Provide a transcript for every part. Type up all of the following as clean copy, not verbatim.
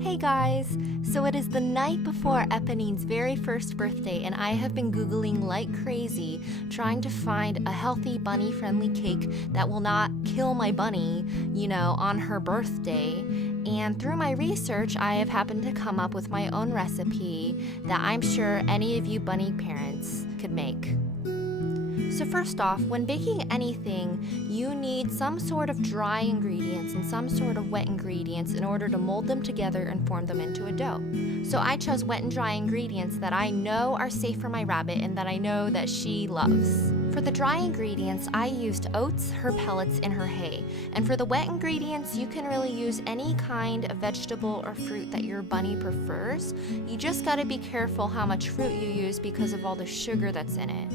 Hey guys! So it is the night before Eponine's very first birthday, and I have been Googling like crazy, trying to find a healthy bunny-friendly cake that will not kill my bunny, on her birthday. And through my research, I have happened to come up with my own recipe that I'm sure any of you bunny parents could make. So first off, when baking anything, you need some sort of dry ingredients and some sort of wet ingredients in order to mold them together and form them into a dough. So I chose wet and dry ingredients that I know are safe for my rabbit and that I know that she loves. For the dry ingredients, I used oats, her pellets, and her hay. And for the wet ingredients, you can really use any kind of vegetable or fruit that your bunny prefers. You just gotta be careful how much fruit you use because of all the sugar that's in it.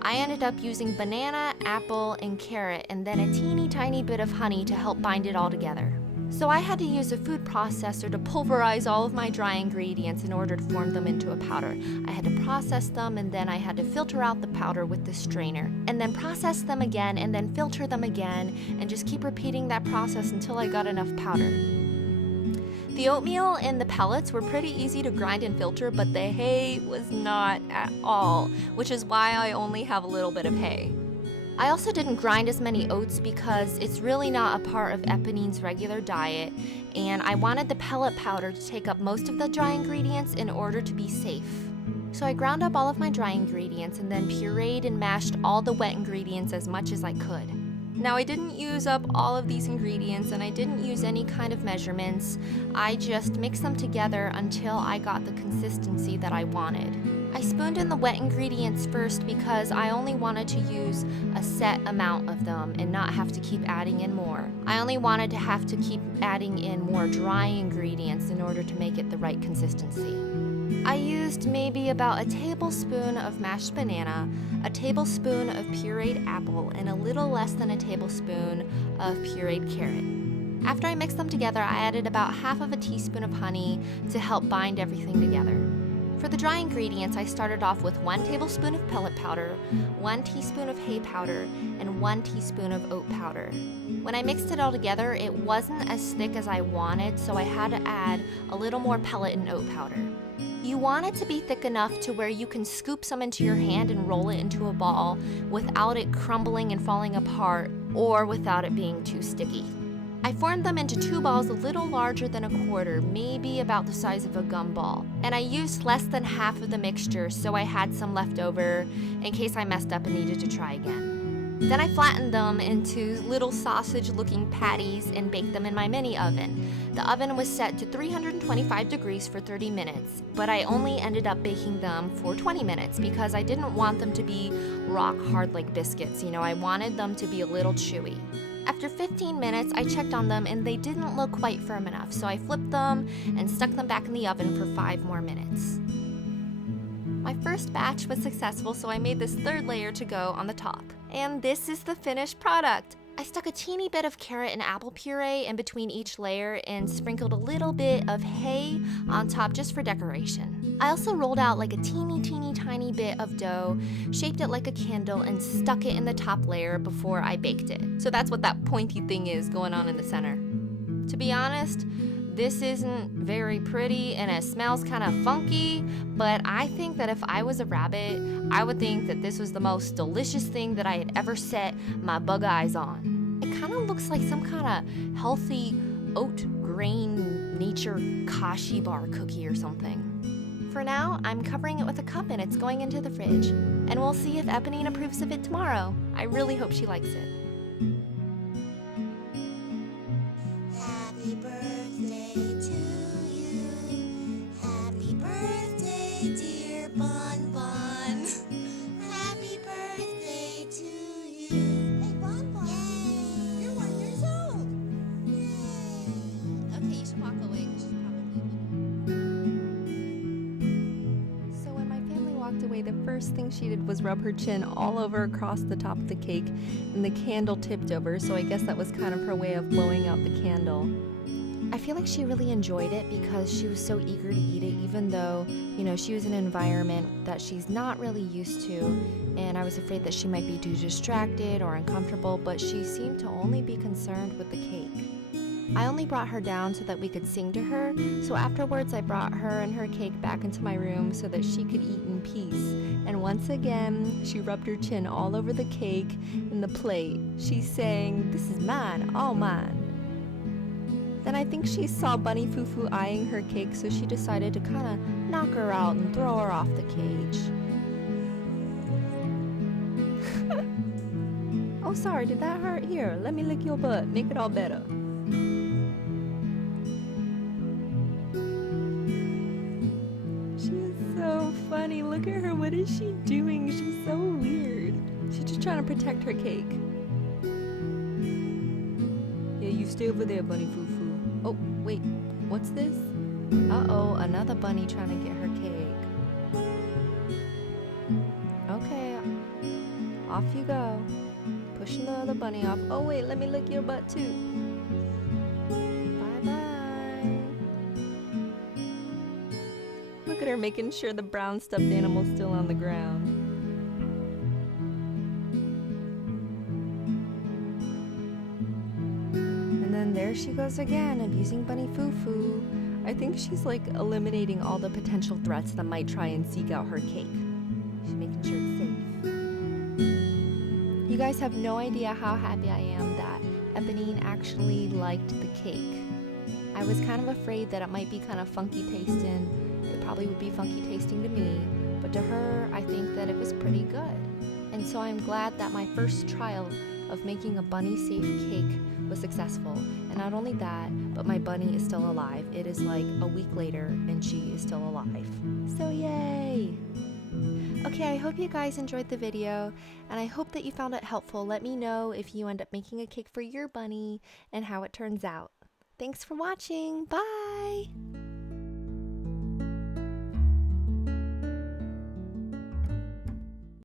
I ended up using banana, apple, and carrot, and then a teeny tiny bit of honey to help bind it all together. So I had to use a food processor to pulverize all of my dry ingredients in order to form them into a powder. I had to process them, and then I had to filter out the powder with the strainer, and then process them again, and then filter them again, and just keep repeating that process until I got enough powder. The oatmeal and the pellets were pretty easy to grind and filter, but the hay was not at all, which is why I only have a little bit of hay. I also didn't grind as many oats because it's really not a part of Eponine's regular diet, and I wanted the pellet powder to take up most of the dry ingredients in order to be safe. So I ground up all of my dry ingredients and then pureed and mashed all the wet ingredients as much as I could. Now, I didn't use up all of these ingredients and I didn't use any kind of measurements. I just mixed them together until I got the consistency that I wanted. I spooned in the wet ingredients first because I only wanted to use a set amount of them and not have to keep adding in more. I only wanted to have to keep adding in more dry ingredients in order to make it the right consistency. I used maybe about a tablespoon of mashed banana, a tablespoon of pureed apple, and a little less than a tablespoon of pureed carrot. After I mixed them together, I added about half of a teaspoon of honey to help bind everything together. For the dry ingredients, I started off with 1 tablespoon of pellet powder, 1 teaspoon of hay powder, and 1 teaspoon of oat powder. When I mixed it all together, it wasn't as thick as I wanted, so I had to add a little more pellet and oat powder. You want it to be thick enough to where you can scoop some into your hand and roll it into a ball without it crumbling and falling apart or without it being too sticky. I formed them into 2 balls a little larger than a quarter, maybe about the size of a gumball. And I used less than half of the mixture, so I had some left over in case I messed up and needed to try again. Then I flattened them into little sausage-looking patties and baked them in my mini oven. The oven was set to 325 degrees for 30 minutes, but I only ended up baking them for 20 minutes because I didn't want them to be rock hard like biscuits. I wanted them to be a little chewy. After 15 minutes, I checked on them and they didn't look quite firm enough, so I flipped them and stuck them back in the oven for 5 more minutes. My first batch was successful, so I made this 3rd layer to go on the top. And this is the finished product. I stuck a teeny bit of carrot and apple puree in between each layer and sprinkled a little bit of hay on top just for decoration. I also rolled out like a teeny tiny bit of dough, shaped it like a candle, and stuck it in the top layer before I baked it. So that's what that pointy thing is going on in the center. To be honest, this isn't very pretty and it smells kind of funky, but I think that if I was a rabbit, I would think that this was the most delicious thing that I had ever set my bug eyes on. It kind of looks like some kind of healthy oat grain nature kashi bar cookie or something. For now, I'm covering it with a cup and it's going into the fridge. And we'll see if Eponine approves of it tomorrow. I really hope she likes it. Happy birthday to you. Happy birthday, dear Bon Bon. Happy birthday to you. Hey, Bon Bon. Yay. You're 1 years old. Yay. Okay, you should walk away because she's probably. So when my family walked away, the first thing she did was rub her chin all over across the top of the cake, and the candle tipped over, so I guess that was kind of her way of blowing out the candle. I feel like she really enjoyed it because she was so eager to eat it, even though, she was in an environment that she's not really used to, and I was afraid that she might be too distracted or uncomfortable, but she seemed to only be concerned with the cake. I only brought her down so that we could sing to her, so afterwards I brought her and her cake back into my room so that she could eat in peace. And once again, she rubbed her chin all over the cake and the plate. She sang, "This is mine, all mine." Then I think she saw Bunny Fufu eyeing her cake, so she decided to kind of knock her out and throw her off the cage. Oh, sorry, did that hurt? Here, let me lick your butt, make it all better. She's so funny. Look at her. What is she doing? She's so weird. She's just trying to protect her cake. Yeah, you stay over there, Bunny Fufu. Oh, wait. What's this? Uh-oh, another bunny trying to get her cake. Okay, off you go. Pushing the other bunny off. Oh, wait, let me lick your butt, too. Bye-bye. Look at her making sure the brown stuffed animal's still on the ground. And then there she goes again, abusing Bunny Fufu. I think she's like eliminating all the potential threats that might try and seek out her cake. She's making sure it's safe. You guys have no idea how happy I am that Eponine actually liked the cake. I was kind of afraid that it might be kind of funky tasting. It probably would be funky tasting to me, but to her, I think that it was pretty good. And so I'm glad that my first trial of making a bunny-safe cake was successful. And not only that, but my bunny is still alive. It is like a week later and she is still alive. So yay! Okay, I hope you guys enjoyed the video, and I hope that you found it helpful. Let me know if you end up making a cake for your bunny and how it turns out. Thanks for watching. Bye!